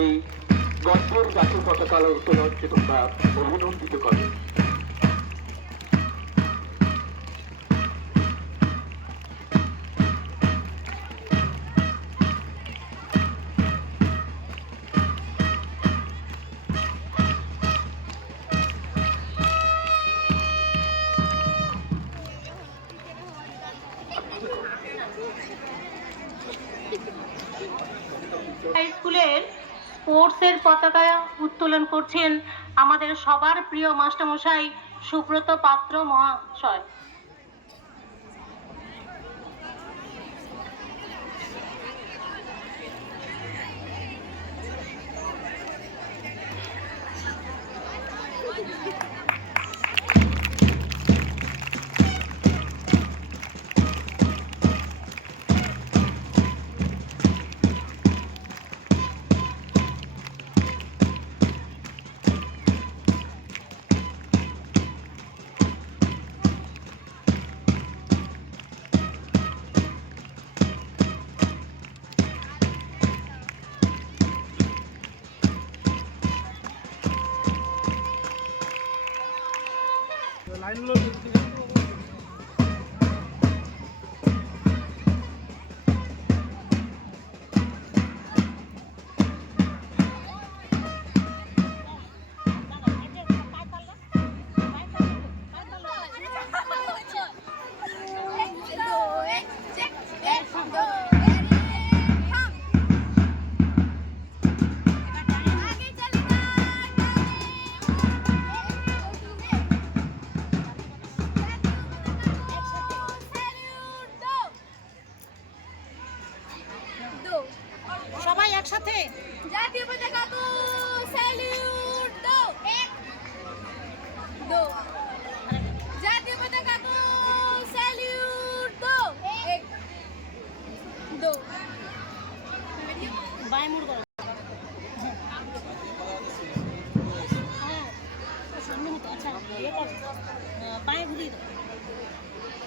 এই গল্পের জাতীয় পতাকা উত্তোলনকে তোমরা অভিনন্দিত করো। স্কুলের স্পোর্টসের পতাকা উত্তোলন করছেন আমাদের সবার প্রিয় মাস্টারমশাই সুব্রত পাত্র মহাশয়। সবাই একসাথে জাতীয় পতাকা কো স্যালুট দাও। এক দো জাতীয় পতাকা কো স্যালুট দাও। এক দো বাই মুড় করো। হ্যাঁ সামনে মতো। আচ্ছা ये कर बाएं घुरी दो।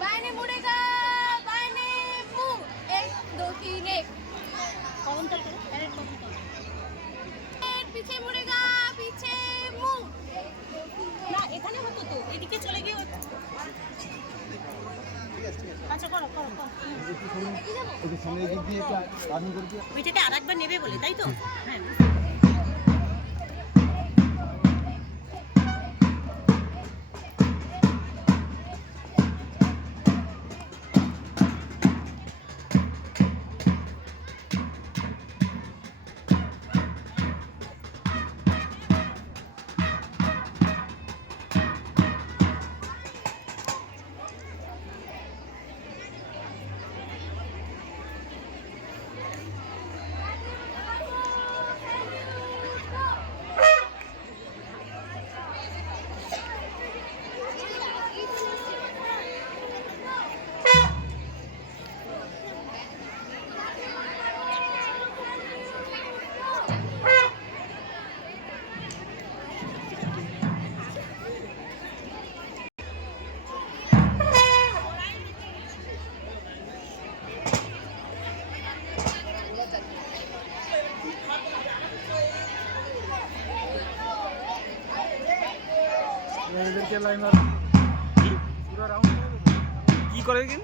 बाएं मुड़ेगा बाएं मुंह। 1 2 3 1 काउंटर करो। डायरेक्ट काउंटर पीछे मुड़ेगा पीछे मुंह। না এখানে হতো তো এদিকে চলে গিয়ে। আচ্ছা করো করো করো। এই যে সামনে দিক দিয়ে একটা রানিং করতে ওইটাকে আরেকবার নেবে বলে তাই তো। হ্যাঁ এদেরকে লাইন মার পুরো রাউন্ড কি করে কি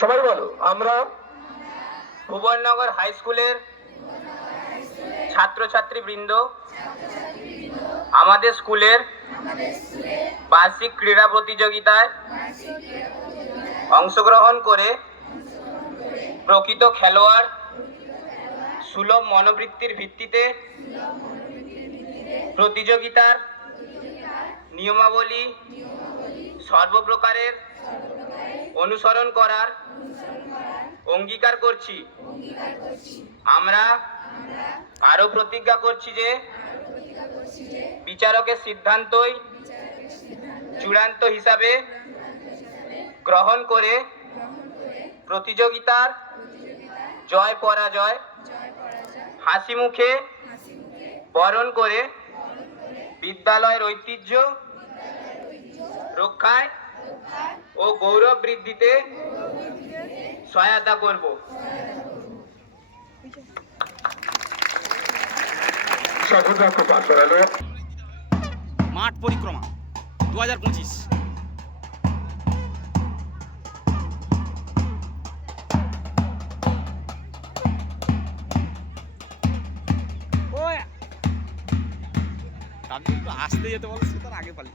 সবাই বলো, আমরা ভুবননগর হাই স্কুলের ছাত্রছাত্রী বৃন্দ আমাদের স্কুলের বার্ষিক ক্রীড়া প্রতিযোগিতায় অংশগ্রহণ করে প্রকৃত খেলোয়াড় সুলভ মনোবৃত্তির ভিত্তিতে প্রতিযোগিতার নিয়মাবলী সর্বপ্রকারের অনুসরণ করার অঙ্গীকার করছি। আমরা আরও প্রতিজ্ঞা করছি যে বিচারকের সিদ্ধান্তই চূড়ান্ত হিসাবে গ্রহণ করে প্রতিযোগিতার জয় পরাজয় হাসি মুখে বরণ করে বিদ্যালয়ের ঐতিহ্য রক্ষায় ও গৌরব বৃদ্ধিতে সহায়তা করব। স্বাগত পাঠ করালো। মাঠ পরিক্রমা 2025। তাদের একটু আসতে যেতে বলছে, তার আগে পালি।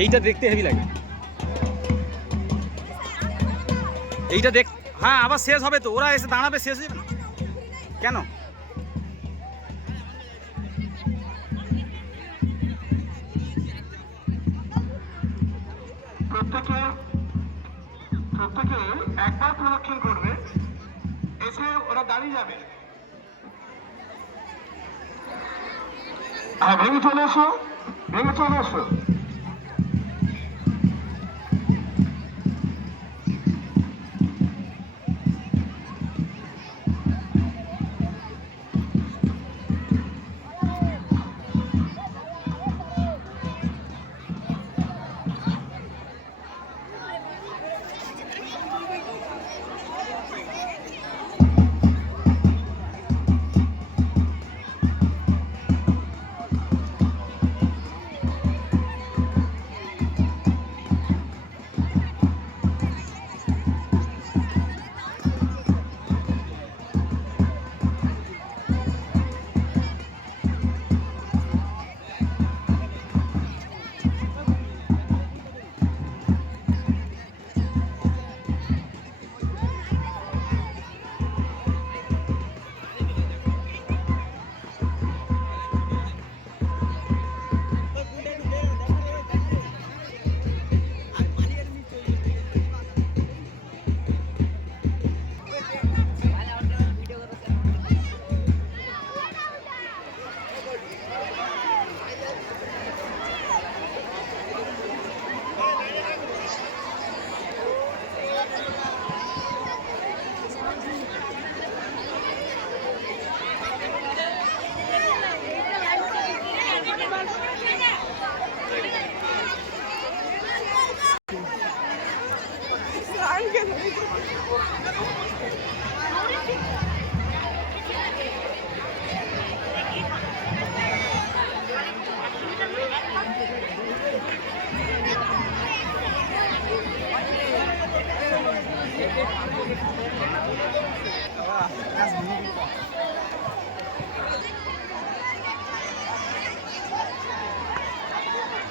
এইটা দেখতে হেভি লাগে। এইটা দেখ, হ্যাঁ আবার শেষ হবে তো, ওরা এসে দাঁড়াবে, শেষ হয়ে যাবে না কেন? প্রত্যেকে একবার প্রদক্ষিণ করবে, এসে ওরা দাঁড়িয়ে যাবে। হ্যাঁ, ভেঙে চলে এসো, ভেঙে চলে এসো।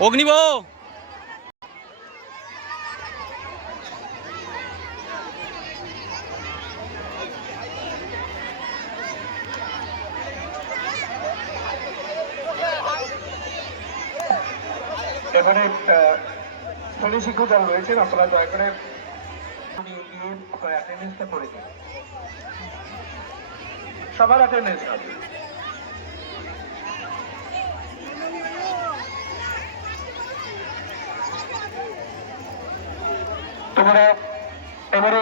অগ্নিব এখানে শ্রেণী শিক্ষক যারা রয়েছেন আপনারা দয়া করে অ্যাটেন্ডেন্সটা করে দিন, সবার অ্যাটেন্ডেন্স আছে। তোমরা এবারে